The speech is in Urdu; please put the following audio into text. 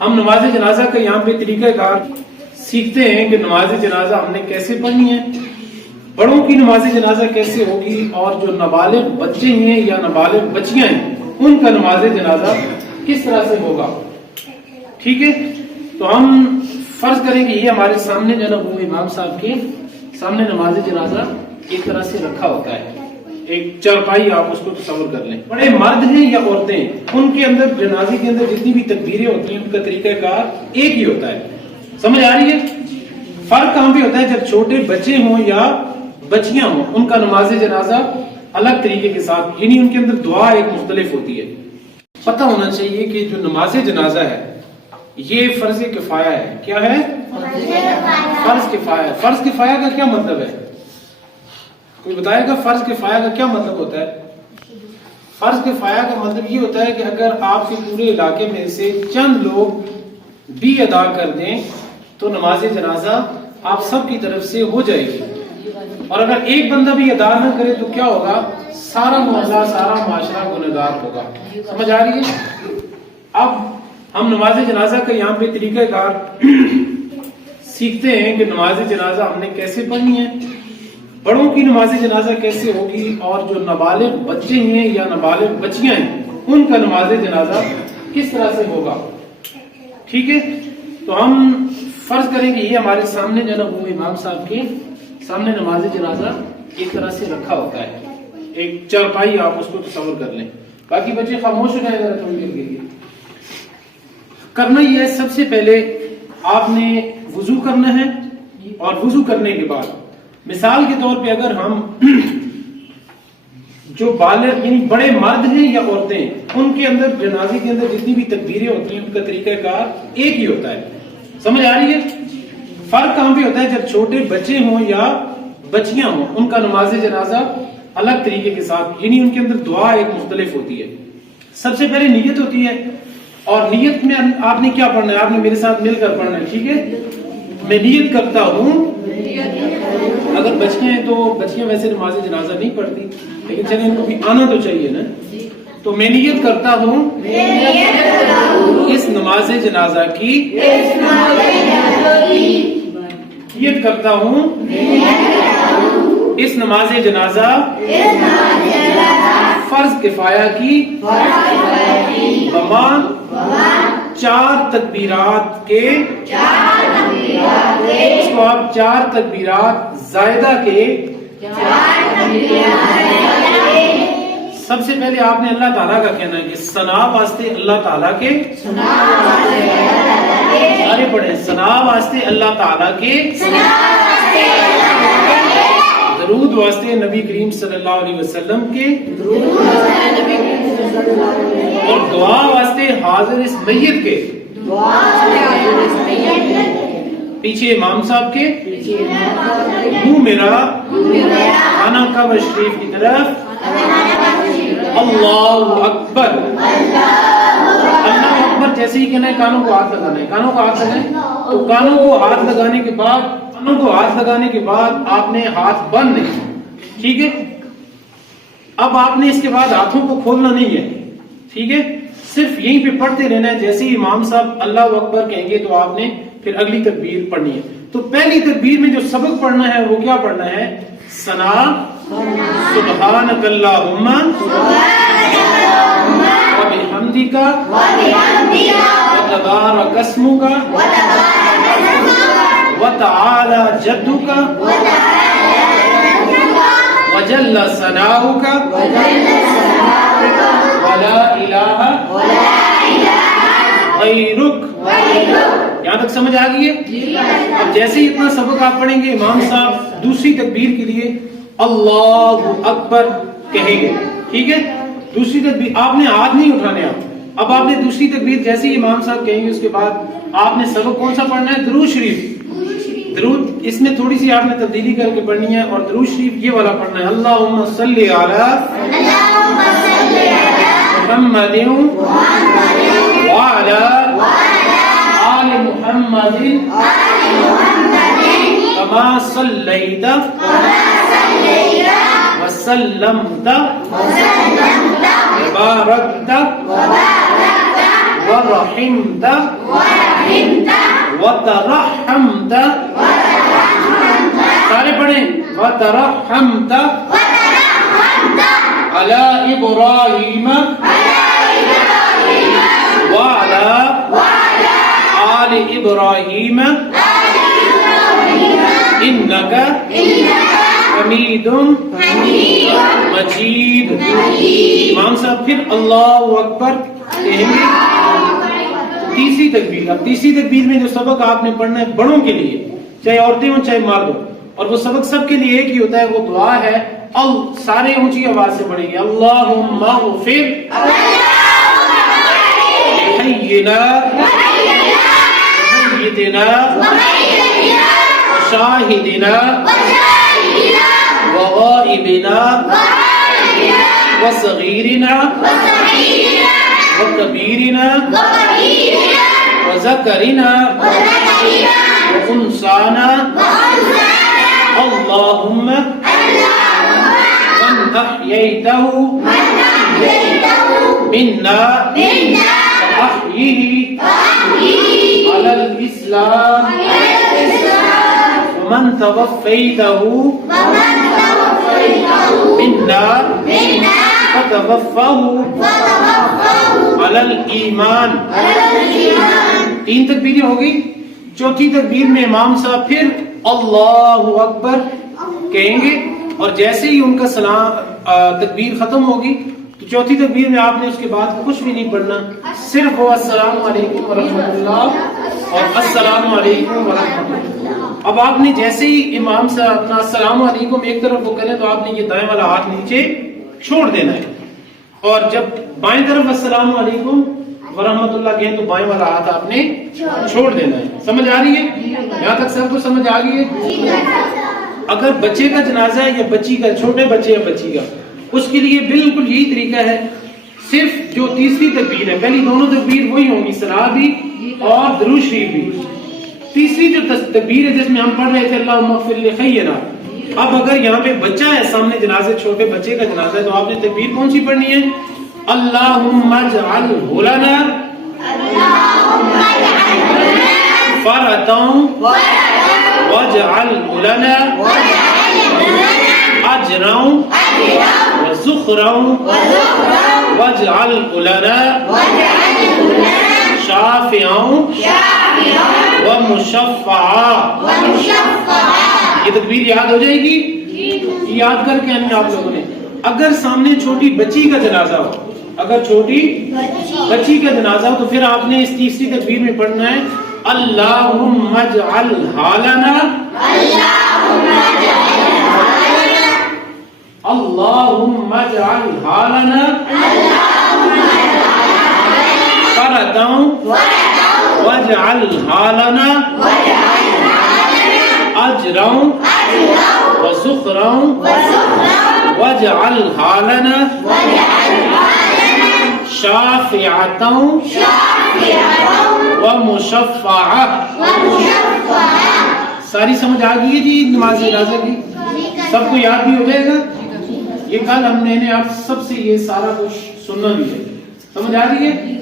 ہم نماز جنازہ کا یہاں پہ طریقہ کار سیکھتے ہیں کہ نماز جنازہ ہم نے کیسے پڑھنی ہے، بڑوں کی نماز جنازہ کیسے ہوگی، اور جو نابالغ بچے ہیں یا نابالغ بچیاں ہیں ان کا نماز جنازہ کس طرح سے ہوگا. ٹھیک ہے، تو ہم فرض کریں کہ یہ ہمارے سامنے جو ہے نا وہ امام صاحب کے سامنے نماز جنازہ ایک طرح سے رکھا ہوتا ہے، ایک چارپائی آپ اس کو تصور کر لیں. بڑے مرد ہیں یا عورتیں ہیں، ان کے اندر جنازے کے اندر جتنی بھی تکبیریں ہوتی ہیں ان کا طریقہ کار ایک ہی ہوتا ہے. سمجھ آ رہی ہے؟ فرق کہاں پہ ہوتا ہے جب چھوٹے بچے ہوں یا بچیاں ہوں ان کا نماز جنازہ الگ طریقے کے ساتھ، یعنی ان کے اندر دعا ایک مختلف ہوتی ہے. پتہ ہونا چاہیے کہ جو نماز جنازہ ہے یہ فرض کفایہ ہے. کیا ہے؟ فرض کفایہ. فرض کفایہ کا کیا مطلب ہے؟ کوئی بتائے گا فرض کفایہ کا کیا مطلب ہوتا ہے؟ فرض کفایہ کا مطلب یہ ہوتا ہے کہ اگر آپ کے پورے علاقے میں سے چند لوگ بھی ادا کر دیں تو نماز جنازہ آپ سب کی طرف سے ہو جائے گی، اور اگر ایک بندہ بھی ادا نہ کرے تو کیا ہوگا؟ سارا محلہ سارا معاشرہ گنہگار ہوگا. سمجھ آ رہی ہے؟ اب ہم نماز جنازہ کا یہاں پہ طریقہ کار سیکھتے ہیں کہ نماز جنازہ ہم نے کیسے پڑھنی ہے، بڑوں کی نماز جنازہ کیسے ہوگی، اور جو نابالغ بچے ہیں یا نابالغ بچیاں ہیں ان کا نماز جنازہ کس طرح سے ہوگا. ٹھیک ہے، تو ہم فرض کریں کہ یہ ہمارے سامنے جو ہے نا وہ امام صاحب کے سامنے نماز جنازہ ایک طرح سے رکھا ہوتا ہے، ایک چارپائی آپ اس کو تصور کر لیں. باقی بچے خاموش ہو جائیں ذرا تھوڑی دیر کے لیے. کرنا یہ ہے، سب سے پہلے آپ نے وضو کرنا ہے، اور وضو کرنے کے بعد مثال کے طور پہ اگر ہم جو بالغ یعنی بڑے مرد ہیں یا عورتیں ہیں ان کے اندر جنازے کے اندر جتنی بھی تکبیریں ہوتی ہیں ان کا طریقہ کار ایک ہی ہوتا ہے. سمجھ آ رہی ہے؟ فرق کہاں پہ ہوتا ہے جب چھوٹے بچے ہوں یا بچیاں ہوں ان کا نماز جنازہ الگ طریقے کے ساتھ، یعنی ان کے اندر دعا ایک مختلف ہوتی ہے. سب سے پہلے نیت ہوتی ہے، اور نیت میں آپ نے کیا پڑھنا ہے؟ آپ نے میرے ساتھ مل کر پڑھنا ہے. ٹھیک ہے، میں نیت کرتا ہوں. اگر بچیاں ہیں تو بچیاں ویسے نماز جنازہ نہیں پڑھتی، لیکن چلیں ان کو بھی آنا تو چاہیے نا. تو میں نیت کرتا ہوں اس نماز جنازہ کی، نیت کرتا ہوں اس نماز جنازہ فرض کفایہ کی بما 4 تکبیرات کے، اس کو آپ 4 تکبیرات زائدہ کے. سب سے پہلے آپ نے اللہ تعالیٰ کا کہنا ہے کہ ثنا واسطے اللہ تعالیٰ کے، سارے پڑھیں، ثنا واسطے اللہ تعالیٰ کے، درود واسطے نبی کریم صلی اللہ علیہ وسلم کے، اور دعا واسطے حاضر اس میت کے، پیچھے امام صاحب کے، منہ میرا خانہ کعبہ شریف کی طرف. اللہ اکبر. اللہ اکبر جیسے ہی کہنا ہے کانوں کو ہاتھ لگانا ہے، کانوں کو ہاتھ لگائیں. تو کانوں کو ہاتھ لگانے کے بعد آپ نے ہاتھ بند نہیں. ٹھیک ہے، اب آپ نے اس کے بعد ہاتھوں کو کھولنا نہیں ہے. ٹھیک ہے، صرف یہیں پہ پڑھتے رہنا ہے. جیسے ہی امام صاحب اللہ اکبر کہیں گے تو آپ نے پھر اگلی تکبیر پڑھنی ہے. تو پہلی تکبیر میں جو سبق پڑھنا ہے وہ کیا پڑھنا ہے؟ ثنا سبحانک اللہم وبحمدک وتبارک اسمک وتعالی جدک وجل ثناؤک ولا الہ غیرک. یہاں تک سمجھ آ گئی ہے؟ اب جیسے ہی اتنا سبق آپ پڑھیں گے امام صاحب دوسری تکبیر کے لیے اللہ اکبر کہیں گے. ٹھیک ہے، دوسری تکبیر آپ نے ہاتھ نہیں اٹھانے. اب آپ نے دوسری تکبیر جیسے ہی امام صاحب کہیں گے اس کے بعد آپ نے سبق کون سا پڑھنا ہے؟ درود شریف. درود اس میں تھوڑی سی آپ نے تبدیلی کر کے پڑھنی ہے، اور درود شریف یہ والا پڑھنا ہے اللہم صلی علی محمد وعلی آل محمد کما صلیت وسلمت وبارکت ورحمت وترحمت سارے پڑھیں وترحمت علی ابراہیم وعلی آل ابراہیم انک حمید مجید. امام صاحب پھر اللہ اکبر کہیں گے. تیسری تکبیر. اب تیسری تکبیر میں جو سبق آپ نے پڑھنا ہے بڑوں کے لیے، چاہے عورتیں ہوں چاہے مرد ہوں، اور وہ سبق سب کے لیے ایک ہی ہوتا ہے، وہ دعا ہے. سارے اونچی آواز سے پڑھیں گے اللہم اغفر لحینا ومیتنا وشاہدنا وغائبنا وصغیرنا وکبیرنا وذکرنا وانثانا اللہم من احییتہ منا فاحیہ علی الاسلام ومن توفیتہ منا فتوفہ علی الایمان. 3 تکبیریں ہو گئی. چوتھی تکبیر میں امام صاحب پھر اللہ اکبر کہیں گے، اور جیسے ہی ان کا سلام تکبیر ختم ہوگی تو چوتھی تکبیر میں آپ نے اس کے بعد کچھ بھی نہیں پڑھنا، صرف وہ السلام علیکم ورحمۃ اللہ اور السلام علیکم ورحمۃ اللہ. اب آپ نے جیسے ہی امام صاحب اپنا السلام علیکم ایک طرف وہ کریں تو آپ نے یہ دائیں والا ہاتھ نیچے چھوڑ دینا ہے، اور جب بائیں طرف السلام علیکم ورحمۃ اللہ کہیں تو بائیں والا ہاتھ آپ نے چھوڑ دینا ہے. سمجھ آ رہی ہے؟ یہاں تک سب کو سمجھ آ گئی ہے؟ اگر بچے کا جنازہ ہے یا بچی کا، چھوٹے بچے یا بچی کا، اس کے لیے بالکل یہی طریقہ ہے. صرف جو تیسری تکبیر ہے، پہلی دونوں تکبیر وہی ہوں گی، ثنا بھی اور درود شریف بھی. تیسری جو تکبیر ہے جس میں ہم پڑھ رہے تھے اللہم اغفر لحینا، اب اگر یہاں پہ بچہ ہے سامنے جنازے، چھوٹے بچے کا جنازہ ہے، تو آپ نے تکبیر کون سی پڑھنی ہے؟ اللہم اجعلہ لنا فرطا واجعلہ لنا اجرا وزخرا واجعلہ لنا شافعا ومشفعا. یہ تکبیر یاد ہو جائے گی؟ یاد کر کے آنی آپ لوگوں نے. اگر سامنے چھوٹی بچی کا جنازہ ہو، اگر چھوٹی بچی کا جنازہ ہو تو پھر آپ نے اس تیسری تکبیر میں پڑھنا ہے اللہم اجعلھا لنا اللہم اجعلھا لنا فرطا واجعلھا لنا اجرا وزخرا واجعلھا لنا شافعتا ومشفعا. ساری سمجھ آ گئی ہے جی نماز جنازہ کی؟ سب کو یاد بھی ہو جائے گا. یہ کل ہم نے آپ سب سے یہ سارا کچھ سننا بھی ہے. سمجھ آ رہی ہے؟